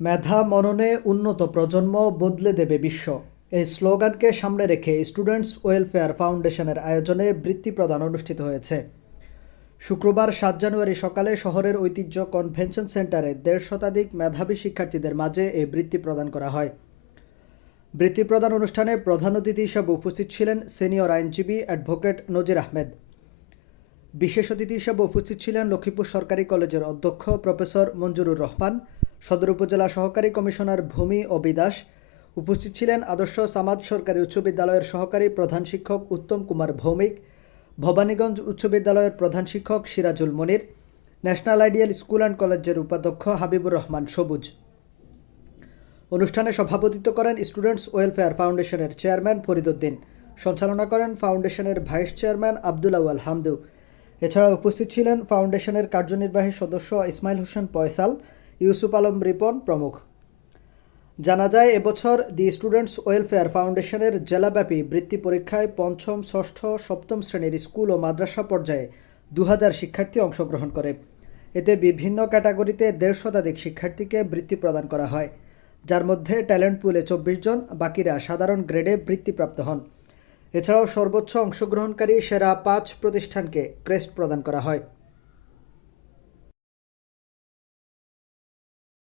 মেধা মননে উন্নত প্রজন্ম বদলে দেবে বিশ্ব। এই স্লোগানকে সামনে রেখে স্টুডেন্টস ওয়েলফেয়ার ফাউন্ডেশনের আয়োজনে বৃত্তি প্রদান অনুষ্ঠিত হয়েছে। শুক্রবার সাত জানুয়ারি সকালে শহরের ঐতিহ্য কনভেনশন সেন্টারে দেড় শতাধিক মেধাবী শিক্ষার্থীদের মাঝে এই বৃত্তি প্রদান করা হয়। বৃত্তি প্রদান অনুষ্ঠানে প্রধান অতিথি হিসেবে উপস্থিত ছিলেন সিনিয়র আইনজীবী অ্যাডভোকেট নজির আহমেদ। বিশেষ অতিথি হিসেবে উপস্থিত ছিলেন লক্ষ্মীপুর সরকারি কলেজের অধ্যক্ষ প্রফেসর মঞ্জুরুর রহমান সদর উপজেলা সহকারী কমিশনার ভূমি ও বিদাস উপস্থিত ছিলেন আদর্শ সামাদ সরকারি উচ্চ বিদ্যালয়ের সহকারী প্রধান শিক্ষক উত্তম কুমার ভৌমিক, ভবানীগঞ্জ উচ্চ বিদ্যালয়ের প্রধান শিক্ষক Sirajul Monir, national ideal school and কলেজের উপাধ্যক্ষ হাবিবুর রহমান সবুজ। অনুষ্ঠানে সভাপতিত্ব করেন স্টুডেন্টস ওয়েলফেয়ার ফাউন্ডেশনের চেয়ারম্যান ফরিদউদ্দিন, সঞ্চালনা করেন ফাউন্ডেশনের ভাইস চেয়ারম্যান আব্দুল আউয়াল হামদু। এছাড়া উপস্থিত ছিলেন ফাউন্ডেশনের কার্যনির্বাহী সদস্য ইসমাইল হোসেন পয়সাল ইউসুফ আলম রিপন প্রমুখ। জানা যায়, এবছর দি স্টুডেন্টস ওয়েলফেয়ার ফাউন্ডেশনের জেলাব্যাপী বৃত্তি পরীক্ষায় পঞ্চম, ষষ্ঠ, সপ্তম শ্রেণির স্কুল ও মাদ্রাসা পর্যায়ে দু হাজার শিক্ষার্থী অংশগ্রহণ করে। এতে বিভিন্ন ক্যাটাগরিতে দেড় শতাধিক শিক্ষার্থীকে বৃত্তি প্রদান করা হয়। যার মধ্যে ট্যালেন্ট পুলে চব্বিশ জন, বাকিরা সাধারণ গ্রেডে বৃত্তিপ্রাপ্ত হন। এছাড়াও সর্বোচ্চ অংশগ্রহণকারী সেরা পাঁচ প্রতিষ্ঠানকে ক্রেস্ট প্রদান করা হয়।